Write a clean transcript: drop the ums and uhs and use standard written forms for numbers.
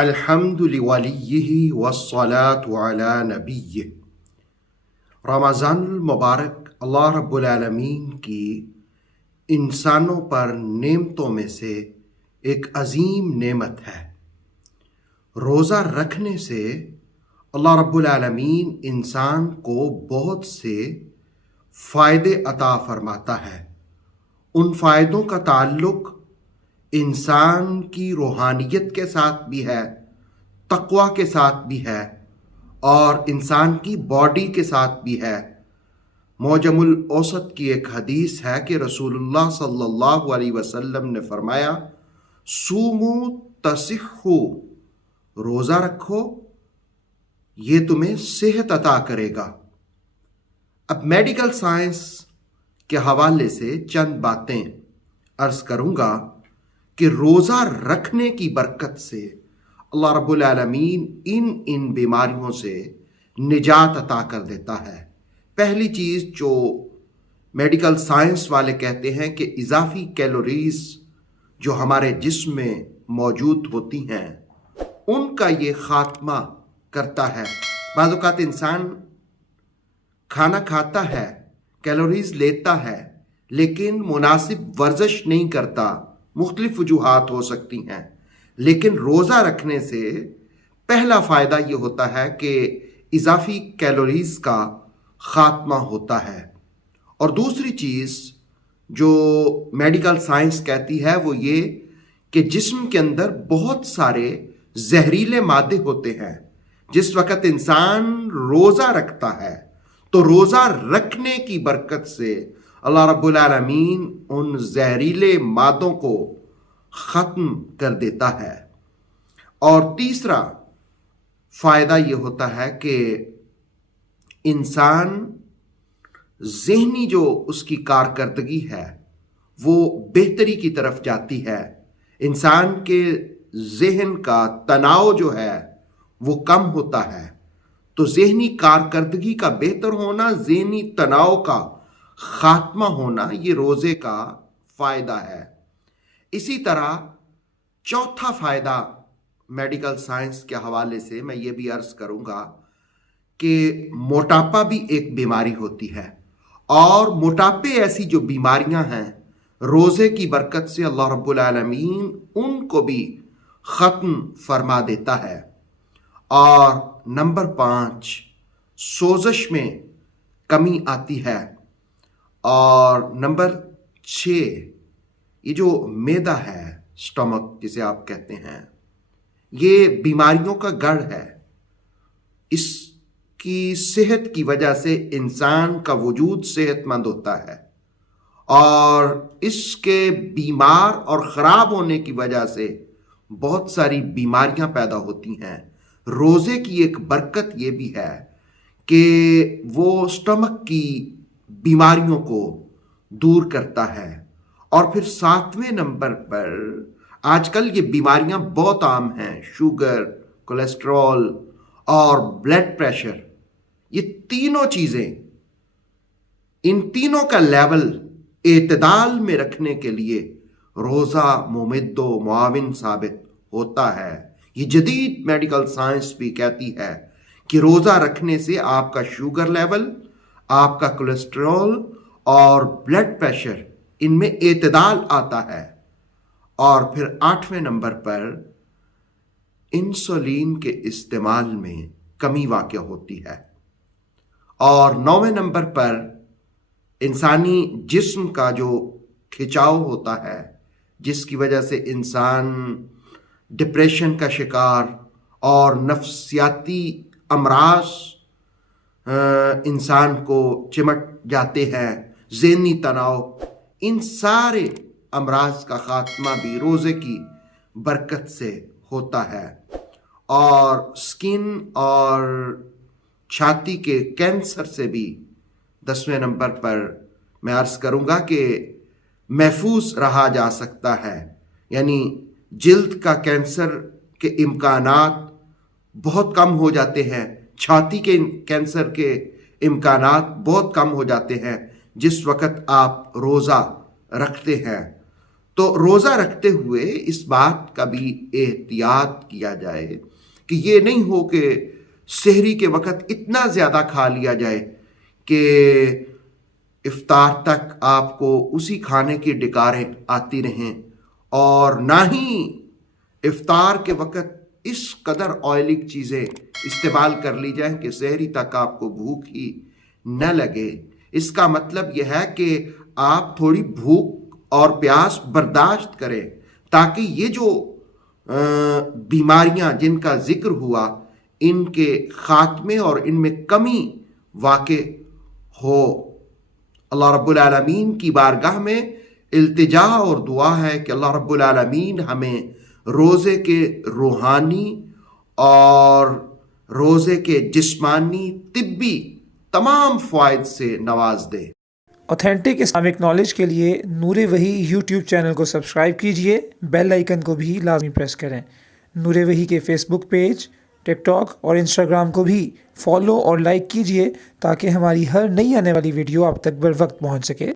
الحمد لولیہ والصلاة علی نبیہ۔ رمضان المبارک اللہ رب العالمین کی انسانوں پر نعمتوں میں سے ایک عظیم نعمت ہے۔ روزہ رکھنے سے اللہ رب العالمین انسان کو بہت سے فائدے عطا فرماتا ہے۔ ان فائدوں کا تعلق انسان کی روحانیت کے ساتھ بھی ہے، تقوی کے ساتھ بھی ہے، اور انسان کی باڈی کے ساتھ بھی ہے۔ معجم الاوسط کی ایک حدیث ہے کہ رسول اللہ صلی اللہ علیہ وسلم نے فرمایا، سومو تصحو، روزہ رکھو، یہ تمہیں صحت عطا کرے گا۔ اب میڈیکل سائنس کے حوالے سے چند باتیں عرض کروں گا کہ روزہ رکھنے کی برکت سے اللہ رب العالمین ان بیماریوں سے نجات عطا کر دیتا ہے۔ پہلی چیز جو میڈیکل سائنس والے کہتے ہیں کہ اضافی کیلوریز جو ہمارے جسم میں موجود ہوتی ہیں ان کا یہ خاتمہ کرتا ہے۔ بعض اوقات انسان کھانا کھاتا ہے، کیلوریز لیتا ہے، لیکن مناسب ورزش نہیں کرتا، مختلف وجوہات ہو سکتی ہیں، لیکن روزہ رکھنے سے پہلا فائدہ یہ ہوتا ہے کہ اضافی کیلوریز کا خاتمہ ہوتا ہے۔ اور دوسری چیز جو میڈیکل سائنس کہتی ہے وہ یہ کہ جسم کے اندر بہت سارے زہریلے مادے ہوتے ہیں۔ جس وقت انسان روزہ رکھتا ہے تو روزہ رکھنے کی برکت سے اللہ رب العالمین ان زہریلے مادوں کو ختم کر دیتا ہے۔ اور تیسرا فائدہ یہ ہوتا ہے کہ انسان ذہنی جو اس کی کارکردگی ہے وہ بہتری کی طرف جاتی ہے۔ انسان کے ذہن کا تناؤ جو ہے وہ کم ہوتا ہے، تو ذہنی کارکردگی کا بہتر ہونا، ذہنی تناؤ کا خاتمہ ہونا، یہ روزے کا فائدہ ہے۔ اسی طرح چوتھا فائدہ میڈیکل سائنس کے حوالے سے میں یہ بھی عرض کروں گا کہ موٹاپا بھی ایک بیماری ہوتی ہے، اور موٹاپے ایسی جو بیماریاں ہیں روزے کی برکت سے اللہ رب العالمین ان کو بھی ختم فرما دیتا ہے۔ اور نمبر 5، سوزش میں کمی آتی ہے۔ اور نمبر 6، یہ جو معدہ ہے، سٹمک جسے آپ کہتے ہیں، یہ بیماریوں کا گڑھ ہے۔ اس کی صحت کی وجہ سے انسان کا وجود صحت مند ہوتا ہے، اور اس کے بیمار اور خراب ہونے کی وجہ سے بہت ساری بیماریاں پیدا ہوتی ہیں۔ روزے کی ایک برکت یہ بھی ہے کہ وہ سٹمک کی بیماریوں کو دور کرتا ہے۔ اور پھر 7ویں نمبر پر آج کل یہ بیماریاں بہت عام ہیں، شوگر، کولیسٹرول اور بلڈ پریشر۔ یہ تینوں چیزیں، ان تینوں کا لیول اعتدال میں رکھنے کے لیے روزہ ممد و معاون ثابت ہوتا ہے۔ یہ جدید میڈیکل سائنس بھی کہتی ہے کہ روزہ رکھنے سے آپ کا شوگر لیول، آپ کا کولیسٹرول اور بلڈ پریشر، ان میں اعتدال آتا ہے۔ اور پھر 8ویں نمبر پر انسولین کے استعمال میں کمی واقع ہوتی ہے۔ اور 9ویں نمبر پر انسانی جسم کا جو کھچاؤ ہوتا ہے، جس کی وجہ سے انسان ڈپریشن کا شکار اور نفسیاتی امراض انسان کو چمٹ جاتے ہیں، ذہنی تناؤ، ان سارے امراض کا خاتمہ بھی روزے کی برکت سے ہوتا ہے۔ اور سکن اور چھاتی کے کینسر سے بھی 10ویں نمبر پر میں عرض کروں گا کہ محفوظ رہا جا سکتا ہے۔ یعنی جلد کا کینسر کے امکانات بہت کم ہو جاتے ہیں، چھاتی کے کینسر کے امکانات بہت کم ہو جاتے ہیں جس وقت آپ روزہ رکھتے ہیں۔ تو روزہ رکھتے ہوئے اس بات کا بھی احتیاط کیا جائے کہ یہ نہیں ہو کہ سحری کے وقت اتنا زیادہ کھا لیا جائے کہ افطار تک آپ کو اسی کھانے کی ڈکاریں آتی رہیں، اور نہ ہی افطار کے وقت اس قدر آئلی چیزیں استعمال کر لی جائیں کہ سحری تک آپ کو بھوک ہی نہ لگے۔ اس کا مطلب یہ ہے کہ آپ تھوڑی بھوک اور پیاس برداشت کریں تاکہ یہ جو بیماریاں جن کا ذکر ہوا ان کے خاتمے اور ان میں کمی واقع ہو۔ اللہ رب العالمین کی بارگاہ میں التجا اور دعا ہے کہ اللہ رب العالمین ہمیں روزے کے روحانی اور روزے کے جسمانی طبی تمام فوائد سے نواز دے۔ اوتھینٹک اسلامک نالج کے لیے نور وحی یوٹیوب چینل کو سبسکرائب کیجئے، بیل آئیکن کو بھی لازمی پریس کریں۔ نور وحی کے فیس بک پیج، ٹک ٹاک اور انسٹاگرام کو بھی فالو اور لائک کیجئے تاکہ ہماری ہر نئی آنے والی ویڈیو آپ تک بر وقت پہنچ سکے۔